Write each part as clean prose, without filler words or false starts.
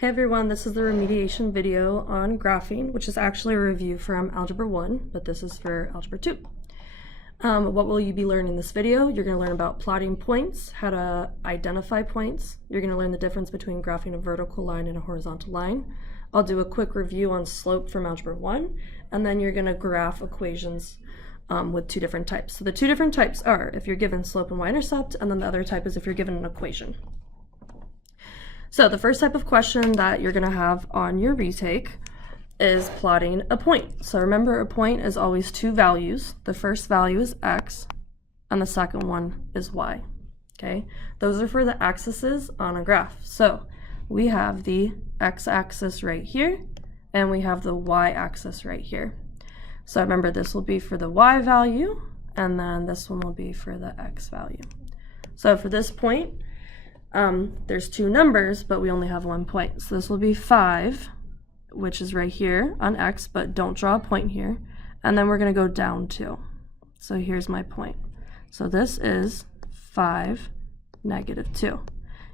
Hey everyone, this is the remediation video on graphing, which is actually a review from Algebra 1, but this is for Algebra 2. What will you be learning in this video? You're going to learn about plotting points, how to identify points. You're going to learn the difference between graphing a vertical line and a horizontal line. I'll do a quick review on slope from Algebra 1, and then you're going to graph equations with two different types. So the two different types are if you're given slope and y-intercept, and then the other type is if you're given an equation. So the first type of question that you're going to have on your retake is plotting a point. So remember, a point is always two values. The first value is x, and the second one is y. Okay, those are for the axes on a graph. So we have the x-axis right here, and we have the y-axis right here. So remember, this will be for the y value, and then this one will be for the x value. So for this point, there's two numbers, but we only have 1 point. So this will be 5, which is right here on x, but don't draw a point here. And then we're going to go down 2. So here's my point. So this is 5, -2.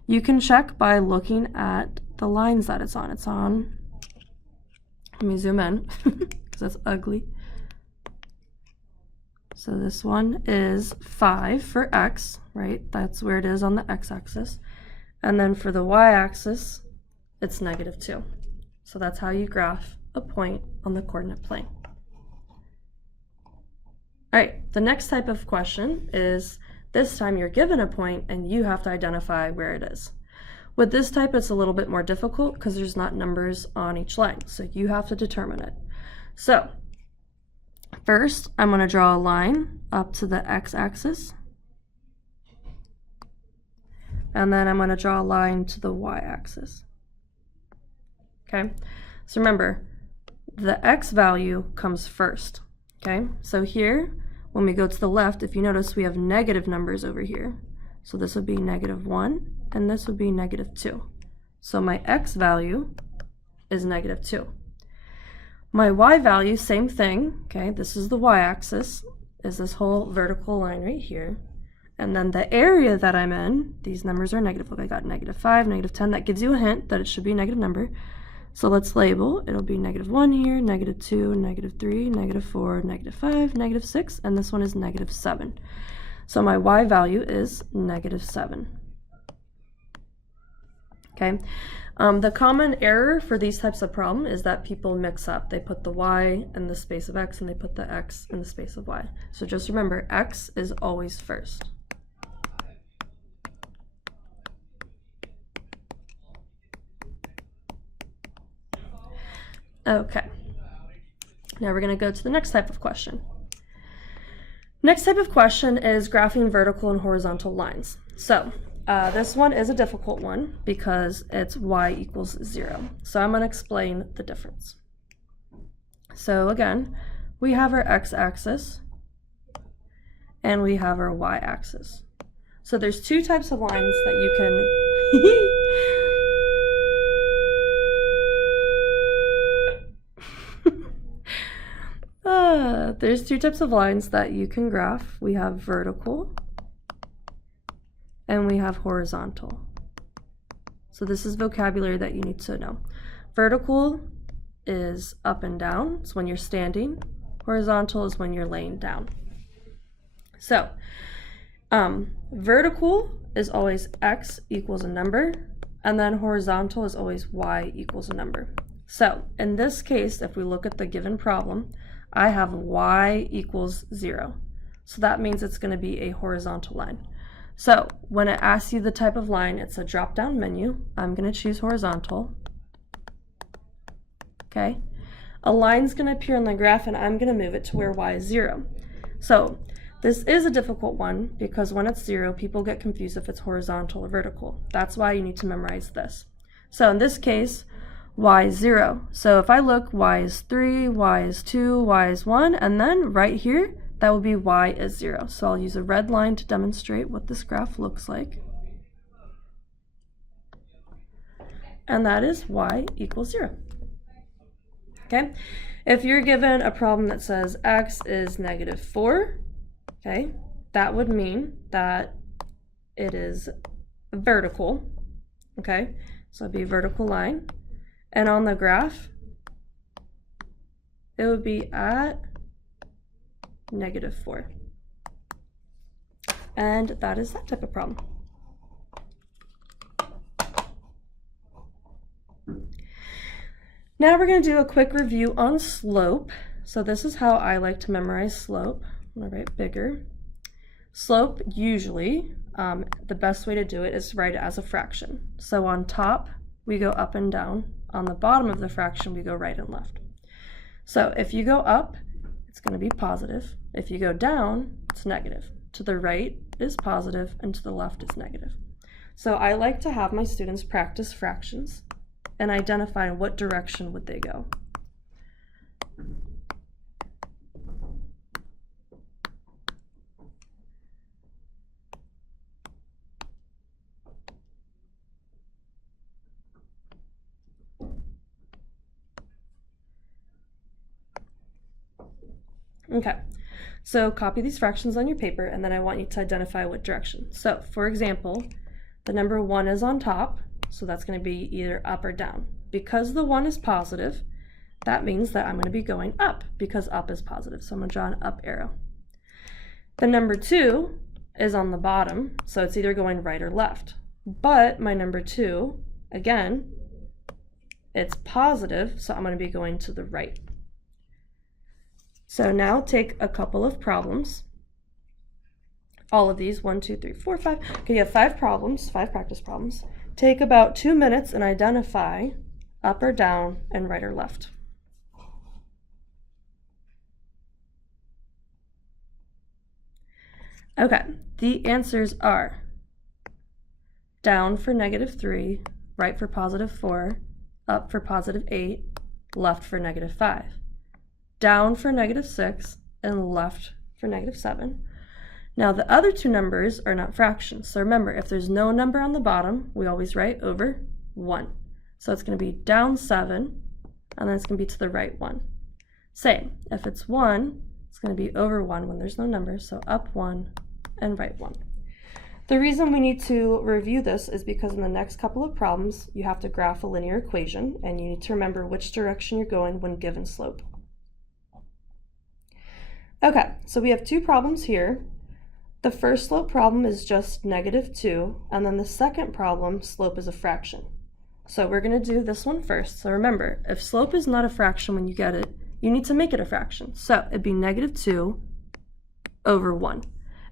You can check by looking at the lines that it's on. Let me zoom in because that's ugly. So this one is 5 for x, right? That's where it is on the x-axis. And then for the y-axis, it's -2. So that's how you graph a point on the coordinate plane. All right, the next type of question is this time you're given a point and you have to identify where it is. With this type, it's a little bit more difficult because there's not numbers on each line. So you have to determine it. So first, I'm going to draw a line up to the x-axis. And then I'm going to draw a line to the y-axis. Okay, so remember, the x value comes first. Okay, so here, when we go to the left, if you notice, we have negative numbers over here. So this would be -1, and this would be -2. So my x value is -2. My y value, same thing. Okay, this is the y-axis, is this whole vertical line right here. And then the area that I'm in, these numbers are negative. Look, I got -5, -10. That gives you a hint that it should be a negative number. So let's label. It'll be -1 here, -2, -3, -4, -5, -6, and this one is -7. So my y value is -7. Okay. The common error for these types of problem is that people mix up. They put the y in the space of x, and they put the x in the space of y. So just remember, x is always first. Okay, now we're going to go to the next type of question. Next type of question is graphing vertical and horizontal lines. So this one is a difficult one because it's y equals 0. So I'm going to explain the difference. So again, we have our x-axis and we have our y-axis. So there's two types of lines that you can there's two types of lines that you can graph. We have vertical and we have horizontal. So this is vocabulary that you need to know. Vertical is up and down. It's when you're standing. Horizontal is when you're laying down. So vertical is always x equals a number, and then horizontal is always y equals a number. So in this case, if we look at the given problem, I have y equals 0. So that means it's going to be a horizontal line. So when it asks you the type of line, it's a drop-down menu. I'm going to choose horizontal. Okay. A line's going to appear on the graph, and I'm going to move it to where y is 0. So this is a difficult one because when it's 0, people get confused if it's horizontal or vertical. That's why you need to memorize this. So in this case, y is 0. So if I look, y is 3, y is 2, y is 1, and then right here, that will be y is 0. So I'll use a red line to demonstrate what this graph looks like. And that is y equals 0. Okay? If you're given a problem that says x is -4, okay, that would mean that it is vertical. Okay? so it'd be a vertical line, and on the graph, it would be at -4. And that is that type of problem. Now we're going to do a quick review on slope. So this is how I like to memorize slope. I'm going to write bigger. Slope, usually, the best way to do it is to write it as a fraction. So on top, we go up and down. On the bottom of the fraction, we go right and left. So if you go up, it's going to be positive. If you go down, it's negative. To the right is positive, and to the left is negative. So I like to have my students practice fractions and identify what direction would they go. Okay, so copy these fractions on your paper, and then I want you to identify what direction. So, for example, the number 1 is on top, so that's going to be either up or down. Because the 1 is positive, that means that I'm going to be going up, because up is positive, so I'm going to draw an up arrow. The number 2 is on the bottom, so it's either going right or left. But my number 2, again, it's positive, so I'm going to be going to the right. So now take a couple of problems. All of these, 1, 2, 3, 4, 5. Okay, you have 5 problems, 5 practice problems. Take about 2 minutes and identify up or down and right or left. Okay, the answers are down for -3, right for +4, up for +8, left for -5. Down for -6, and left for -7. Now the other 2 numbers are not fractions, so remember, if there's no number on the bottom, we always write over 1. So it's going to be down 7, and then it's going to be to the right 1. Same, if it's 1, it's going to be over 1 when there's no number, so up 1 and right 1. The reason we need to review this is because in the next couple of problems, you have to graph a linear equation, and you need to remember which direction you're going when given slope. Okay, so we have 2 problems here. The first slope problem is just -2, and then the second problem, slope is a fraction. So we're going to do this one first. So remember, if slope is not a fraction when you get it, you need to make it a fraction. So it'd be -2 over 1.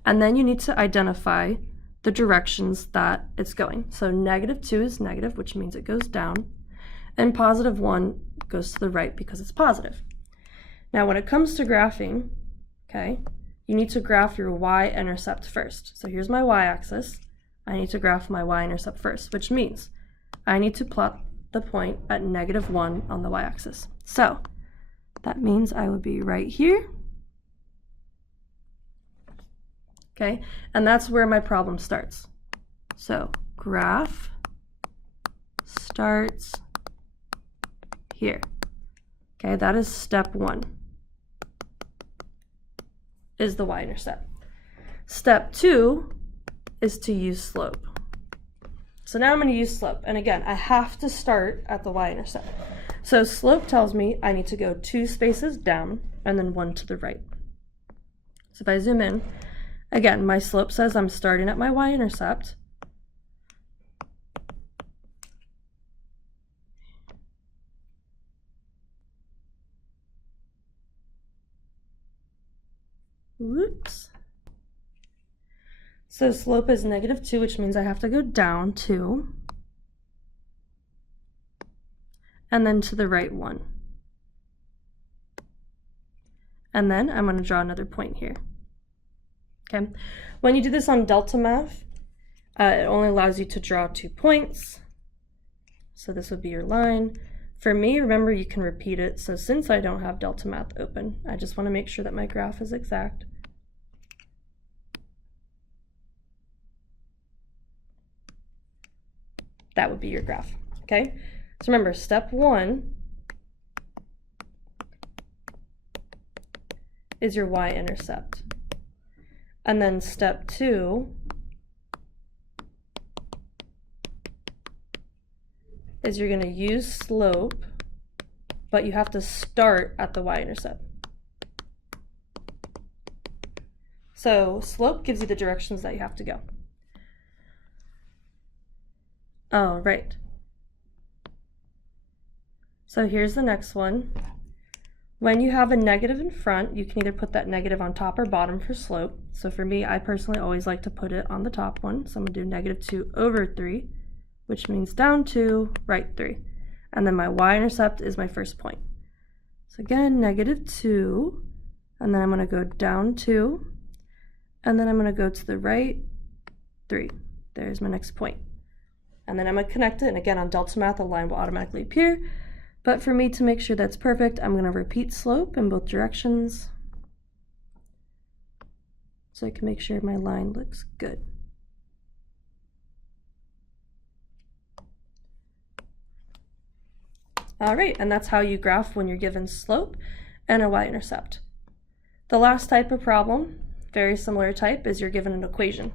And then you need to identify the directions that it's going. So -2 is negative, which means it goes down, and +1 goes to the right because it's positive. Now when it comes to graphing, okay, you need to graph your y-intercept first. So here's my y-axis. I need to graph my y-intercept first, which means I need to plot the point at -1 on the y-axis. So that means I would be right here. Okay, and that's where my problem starts. So graph starts here. Okay, that is step 1. Is the y-intercept. Step 2 is to use slope. So now I'm going to use slope, and again, I have to start at the y-intercept. So slope tells me I need to go 2 spaces down and then 1 to the right. So if I zoom in, again, my slope says I'm starting at my y-intercept. Whoops. So slope is -2, which means I have to go down 2, and then to the right 1. And then I'm going to draw another point here. Okay. When you do this on Delta Math, it only allows you to draw 2 points. So this would be your line. For me, remember, you can repeat it. So since I don't have Delta Math open, I just want to make sure that my graph is exact. That would be your graph, okay? So remember, step 1 is your y-intercept. And then step 2 is you're going to use slope, but you have to start at the y-intercept. So slope gives you the directions that you have to go. Oh, right. So here's the next one. When you have a negative in front, you can either put that negative on top or bottom for slope. So for me, I personally always like to put it on the top one. So I'm going to do -2/3, which means down 2, right 3. And then my y-intercept is my first point. So again, -2, and then I'm going to go down 2, and then I'm going to go to the right 3. There's my next point. And then I'm going to connect it, and again on delta math, a line will automatically appear. But for me to make sure that's perfect, I'm going to repeat slope in both directions so I can make sure my line looks good. All right, and that's how you graph when you're given slope and a y-intercept. The last type of problem, very similar type, is you're given an equation.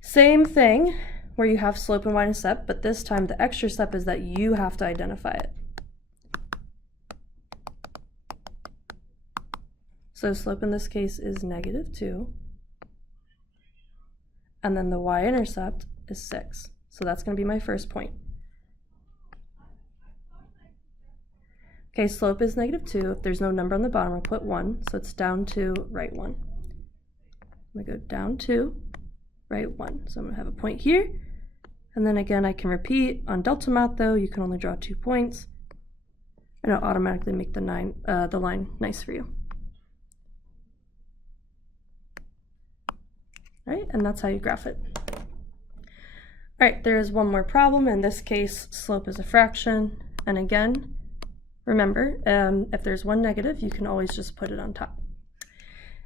Same thing where you have slope and y-intercept, but this time the extra step is that you have to identify it. So slope in this case is -2, and then the y-intercept is 6. So that's going to be my first point. Okay, slope is -2. If there's no number on the bottom, I'll put 1. So it's down 2, right 1. I'm going to go down 2, right 1. So I'm going to have a point here. And then again, I can repeat. On delta math, though, you can only draw 2 points. And it'll automatically make the line nice for you. Right, and that's how you graph it. All right, there is one more problem. In this case, slope is a fraction. And again, remember, if there's one negative, you can always just put it on top.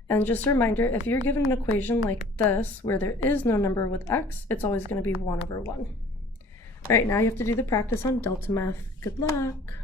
And just a reminder, if you're given an equation like this, where there is no number with x, it's always going to be 1/1. All right, now you have to do the practice on delta math. Good luck.